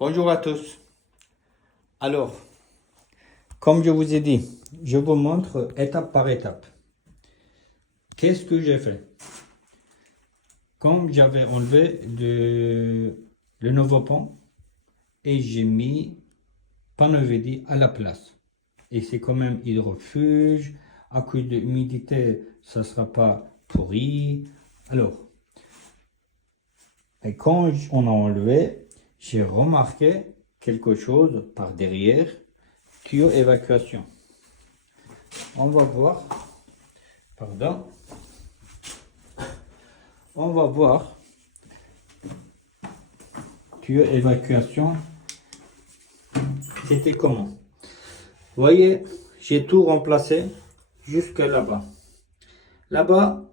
Bonjour à tous. Alors, comme je vous ai dit, je vous montre étape par étape. Qu'est-ce que j'ai fait? Comme j'avais enlevé le nouveau pont et j'ai mis Panovédi à la place. Et c'est quand même hydrofuge, à cause de l'humidité, ça ne sera pas pourri. Alors, et quand on a enlevé, j'ai remarqué quelque chose par derrière, tuyau évacuation. On va voir, pardon, on va voir, tuyau évacuation, c'était comment? Vous voyez, j'ai tout remplacé jusque là-bas. Là-bas,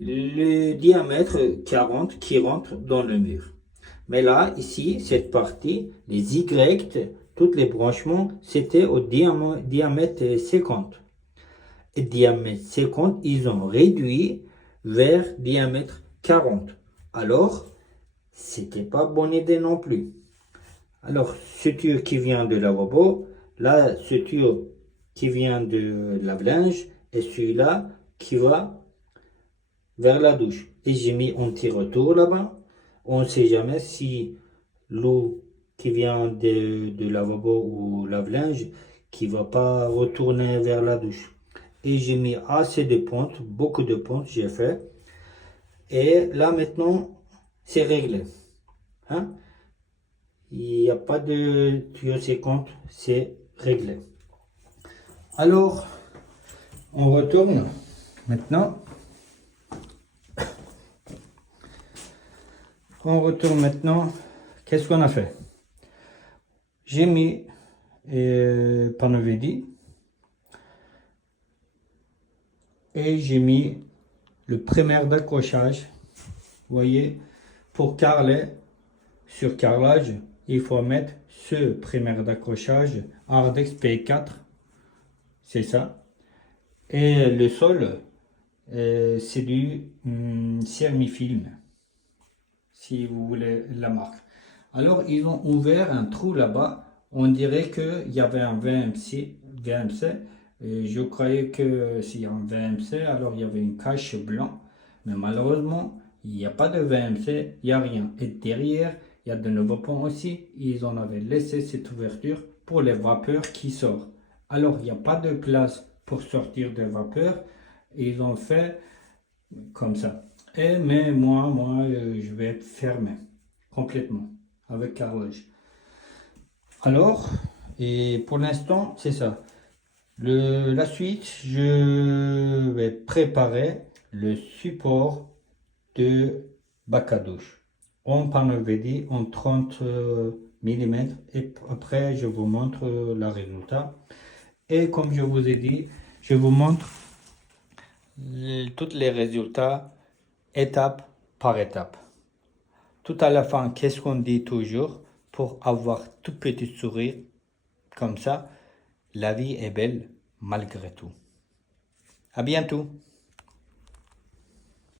le diamètre 40 qui rentre dans le mur. Mais là, ici, cette partie, les Y, tous les branchements, c'était au diamètre 50. Et diamètre 50, ils ont réduit vers diamètre 40. Alors, c'était pas bonne idée non plus. Alors, ce tuyau qui vient de lavabo, là, ce tuyau qui vient de lave-linge, et celui-là qui va vers la douche. Et j'ai mis un petit retour là-bas. On ne sait jamais si l'eau qui vient de lavabo ou lave-linge qui va pas retourner vers la douche. Et j'ai mis assez de pontes, beaucoup de pontes j'ai fait. Et là maintenant, c'est réglé. Hein? Il n'y a pas de tuyau séquente, c'est réglé. Alors, on retourne maintenant. On retourne maintenant. Qu'est-ce qu'on a fait? J'ai mis Panovédi et j'ai mis le primaire d'accrochage. Vous voyez, pour carreler, sur carrelage, il faut mettre ce primaire d'accrochage Hardex P4, c'est ça. Et le sol, c'est du Cernifilm, si vous voulez la marque. Alors, ils ont ouvert un trou là-bas. On dirait qu'il y avait un VMC. Et je croyais que s'il y a un VMC, alors il y avait une cache blanche. Mais malheureusement, il n'y a pas de VMC, il n'y a rien. Et derrière, il y a de nouveaux ponts aussi. Ils en avaient laissé cette ouverture pour les vapeurs qui sortent. Alors, il n'y a pas de place pour sortir des vapeurs. Ils ont fait comme ça. Mais moi, je vais fermer complètement avec carrelage. Alors, et pour l'instant, c'est ça. La suite, je vais préparer le support de bac à douche en Panovédi en 30 mm et après je vous montre le résultat. Et comme je vous ai dit, je vous montre tous les résultats étape par étape. Tout à la fin, qu'est-ce qu'on dit toujours pour avoir tout petit sourire comme ça? La vie est belle malgré tout. À bientôt.